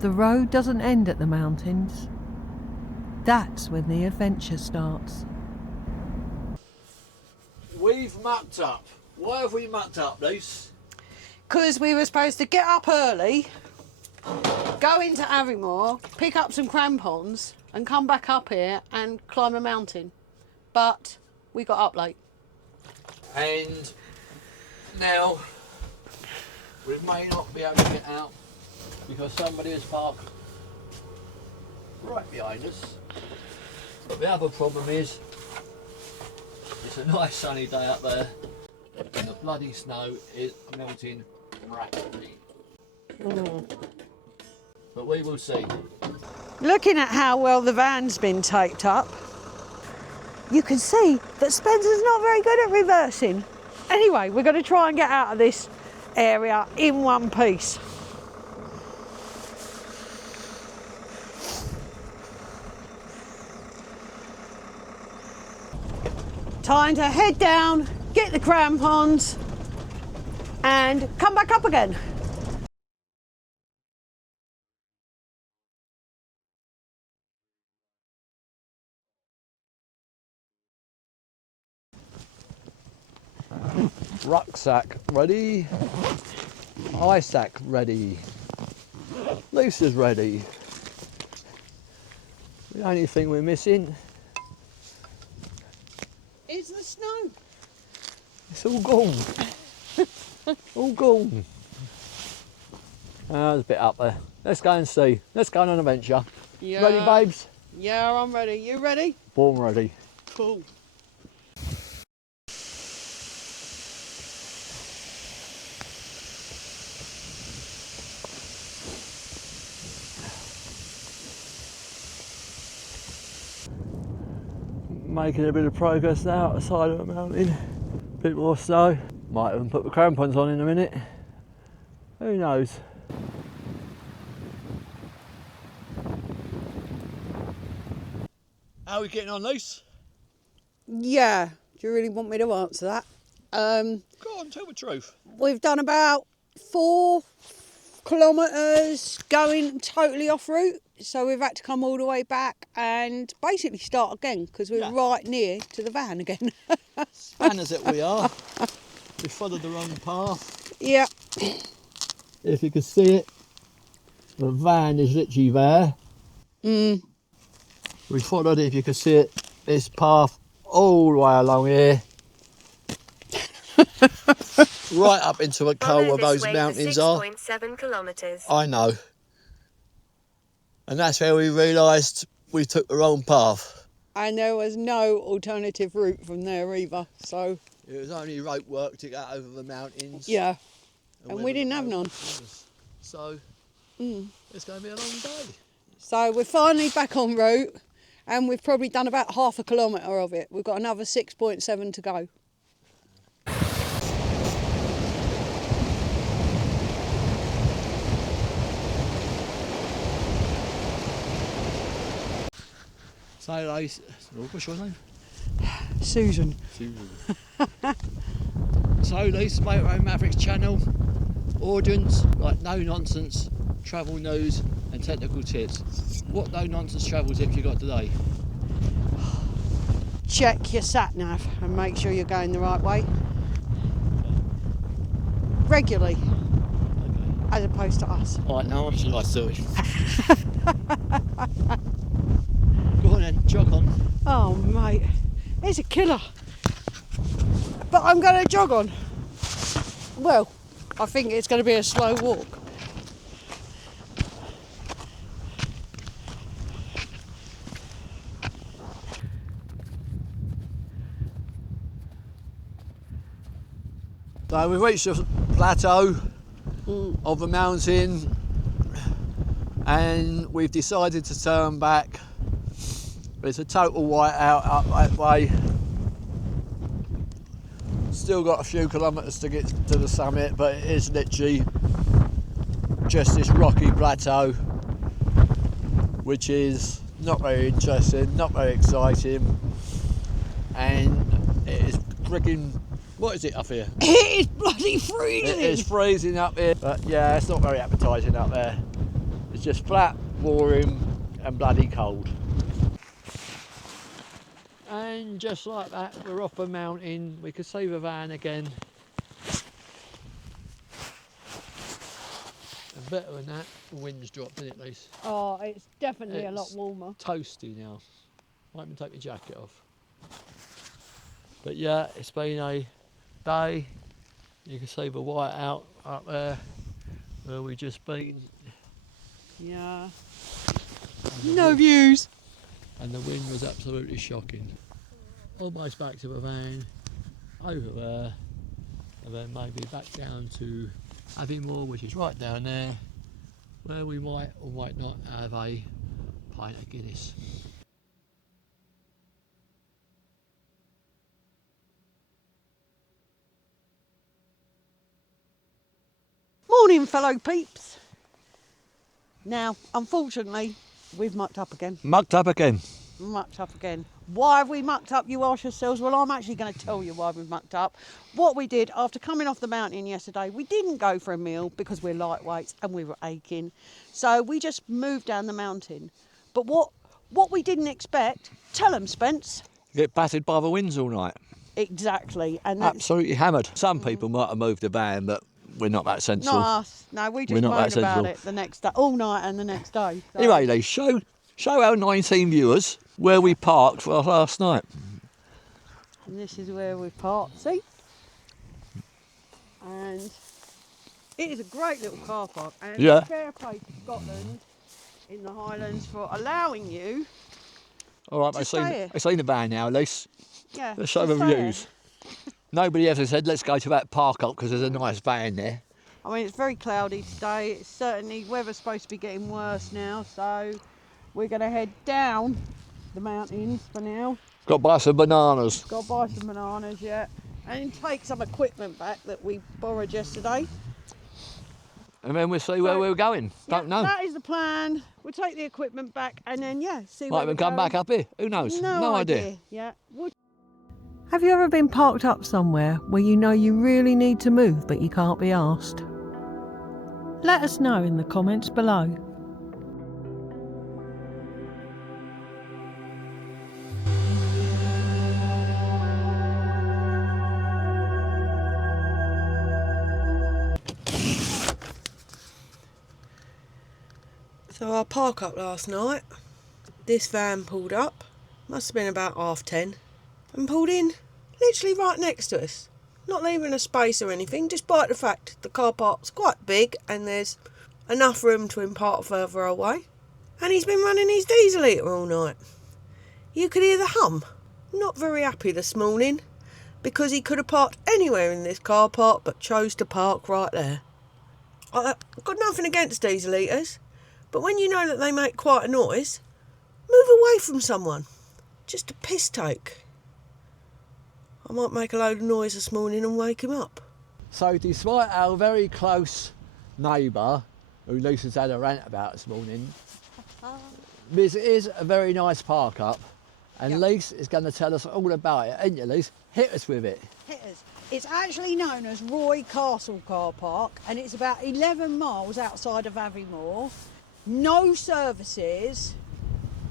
The road doesn't end at the mountains. That's when the adventure starts. We've mucked up. Why have we mucked up, Luce? Because we were supposed to get up early, go into Aviemore, pick up some crampons and come back up here and climb a mountain. But we got up late. And now we may not be able to get out because somebody has parked right behind us. But the other problem is it's a nice sunny day up there and the bloody snow is melting rapidly. But we will see. Looking at how well the van's been taped up, you can see that Spencer's not very good at reversing. Anyway, we're going to try and get out of this area in one piece. Time to head down, get the crampons and come back up again. Rucksack ready, high sack ready, loose is ready. The only thing we're missing Is the snow. it's all gone. All gone. There's a bit up there. Let's go and see. Let's go on an adventure. Yeah. Ready, babes? Yeah, I'm ready. You ready? Born ready. Cool. Making a bit of progress now at the side of the mountain. Bit more snow. Might even put the crampons on in a minute. Who knows? How are we getting on, Luce? Yeah. Do you really want me to answer that? Go on, tell the truth. We've done about 4 kilometres going totally off route. So we've had to come all the way back and basically start again because we're right near to the van again. Spanners that we are. We followed the wrong path. Yeah. If you can see it, the van is literally there. We followed it, if you can see it, this path all the way along here. Right up into a cove where those mountains are. 6.7 kilometres. I know. And that's where we realised we took the wrong path. And there was no alternative route from there either. So It was only rope work to get over the mountains. yeah. And we didn't have none. So it's going to be a long day. So we're finally back on route and we've probably done about half a kilometre of it. We've got another 6.7 to go. So, what's your name? Susan. Susan. So, Lisa, Motorhome Mavericks channel, audience, like no nonsense, travel news and technical tips. What no nonsense travel tips you got today? Check your sat nav and make sure you're going the right way. Regularly, as opposed to us. Alright, now on to my story. Go on then, jog on. Oh mate, it's a killer. But I'm going to jog on. Well, I think it's going to be a slow walk. So we've reached the plateau of the mountain and we've decided to turn back. It's a total whiteout up that way. Still got a few kilometres to get to the summit, but it is literally just this rocky plateau, which is not very interesting, not very exciting, and it is freaking, what is it up here? It is bloody freezing! It is freezing up here, but yeah, it's not very appetising up there. It's just flat, boring and bloody cold. And just like that, we're off a mountain. We could see the van again. And better than that, the wind's dropped, isn't it, Lise? Oh, it's definitely a It's lot warmer. toasty now. Might even take my jacket off. But yeah, it's been a day. You can see the Whiteout up there where we just been. Yeah. No views. And the wind was absolutely shocking. Almost back to the van, over there, and then maybe back down to Aviemore, which is right down there, where we might or might not have a pint of Guinness. Morning, fellow peeps. Now, unfortunately, we've mucked up again. Mucked up again. Mucked up again. Why have we mucked up, you ask yourselves? Well, I'm actually going to tell you why we've mucked up. What we did after coming off the mountain yesterday, we didn't go for a meal because we're lightweights and we were aching. So we just moved down the mountain. But what we didn't expect, tell them, Spence. Get battered by the winds all night. Exactly. And that's Absolutely hammered. Some people might have moved the van, but we're not that sensible. not us. No, we just We're not moaned that about sensible. it the next day, all night and the next day. So. Anyway, Lee, show our 19 viewers where we parked for last night. And this is where we parked, see? And it is a great little car park. And Yeah. fair play to Scotland in the Highlands for allowing you. All right, To I've stay here. seen the van now, Lise. Yeah. Let's show to the stay here. views. Nobody ever said, let's go to that park up because there's a nice van there. I mean, it's very cloudy today. It's certainly, weather's supposed to be getting worse now. So we're going to head down the mountains for now. Got to buy some bananas. Got to buy some bananas, yeah. And take some equipment back that we borrowed yesterday. And then we'll see where we're going. Don't know. That is the plan. We'll take the equipment back and then, yeah, see Might where even we're come going. back up here. Who knows? No idea. Yeah. Have you ever been parked up somewhere where you know you really need to move but you can't be asked? Let us know in the comments below. So I park up last night. This van pulled up, must have been about 10:30, and pulled in literally right next to us. Not leaving a space or anything, despite the fact the car park's quite big and there's enough room to him park further away. And he's been running his diesel heater all night. You could hear the hum. Not very happy this morning, because he could have parked anywhere in this car park but chose to park right there. I've got nothing against diesel heaters, but when you know that they make quite a noise, move away from someone. Just a piss take. I might make a load of noise this morning and wake him up. So despite our very close neighbour, who Lisa's had a rant about this morning, this is a very nice park up, and Lisa is going to tell us all about it, ain't you, Lisa? Hit us with it. It's actually known as Roy Castle Car Park, and it's about 11 miles outside of Aviemore. No services,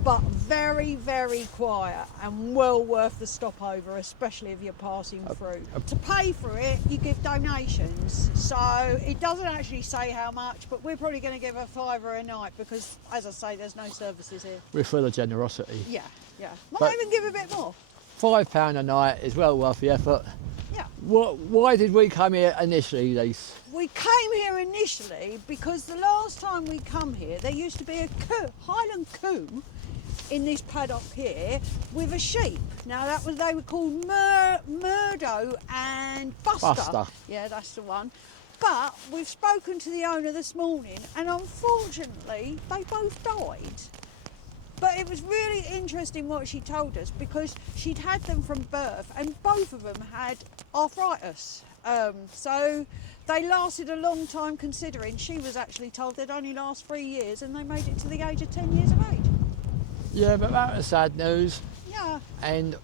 but very, very quiet and well worth the stopover, especially if you're passing through. To pay for it, you give donations, so it doesn't actually say how much, but we're probably going to give a £5 a night because, as I say, there's no services here. We're full of generosity. Yeah. Might But- even give a bit more. £5 a night is well worth the effort. Yeah. Why did we come here initially, Lisa? We came here initially because the last time we come here, there used to be a Highland coombe in this paddock here with a sheep. Now they were called Murdo and Buster. Yeah, that's the one. But we've spoken to the owner this morning, and unfortunately, they both died. But it was really interesting what she told us, because she'd had them from birth and both of them had arthritis. So they lasted a long time, considering she was actually told they'd only last 3 years, and they made it to the age of 10 years of age. Yeah, but that was sad news. Yeah. And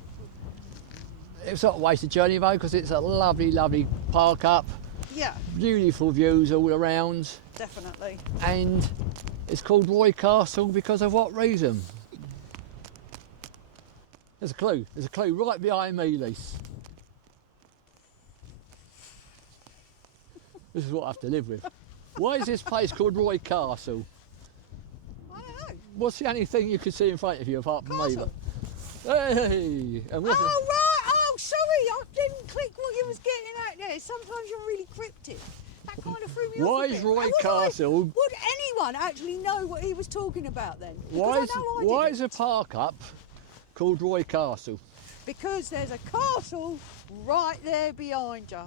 it was not a wasted journey though, because it's a lovely, lovely park up. Yeah, Beautiful views all around, definitely. and it's called Roy Castle because of what reason? There's a clue right behind me, Lise. This is what I have to live with. Why is this place called Roy Castle? I don't know. What's the only thing you can see in front of you apart from me? Castle. Hey! And what's Oh, right. Oh, sorry. I didn't click what you was getting at there. Sometimes you're really cryptic. That kind of threw me off Why a is bit. Roy Would Castle? Would anyone actually know what he was talking about then? Why Because is, I know I why didn't. is a park up called Roy Castle? Because there's a castle right there behind you.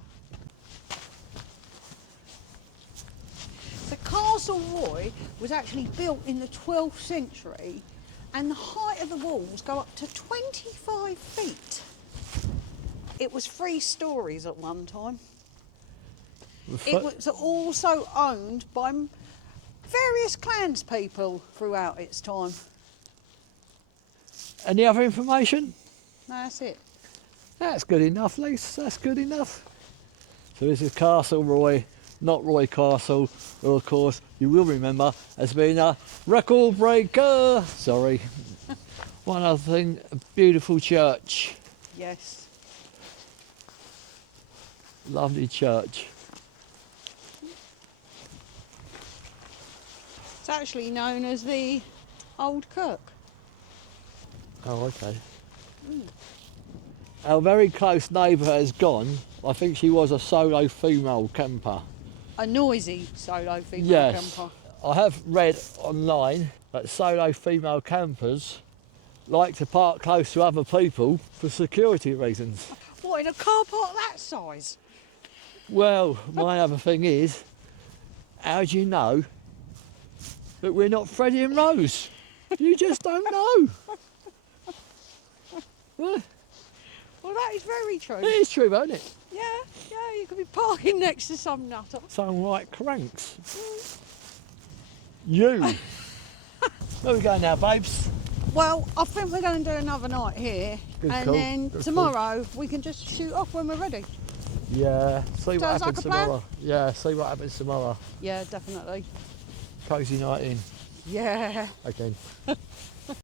The Castle Roy was actually built in the 12th century, and the height of the walls go up to 25 feet. It was 3 stories at one time. It was also owned by various clanspeople throughout its time. Any other information? That's it. That's good enough, Lise. That's good enough. So this is Castle Roy, not Roy Castle, who of course you will remember has been a record breaker. Sorry. One other thing, a beautiful church. Yes. Lovely church. It's actually known as the Old Kirk. Oh, okay. Our very close neighbour has gone. I think she was a solo female camper. A noisy solo female Yes. camper. I have read online that solo female campers like to park close to other people for security reasons. What, in a car park that size? Well, my other thing is, how do you know that we're not Freddie and Rose? You just don't know. Well, Well, that is very true. it is true, isn't it? Yeah, you could be parking next to some nutter. Sound like cranks. You. Where we going now, babes? Well, I think we're going to do another night here, Good and call, then good tomorrow we can just shoot off when we're ready. Yeah, see what Sounds like happens a plan? tomorrow. Yeah, see what happens tomorrow. Yeah, definitely. Cosy night in. Yeah. Okay.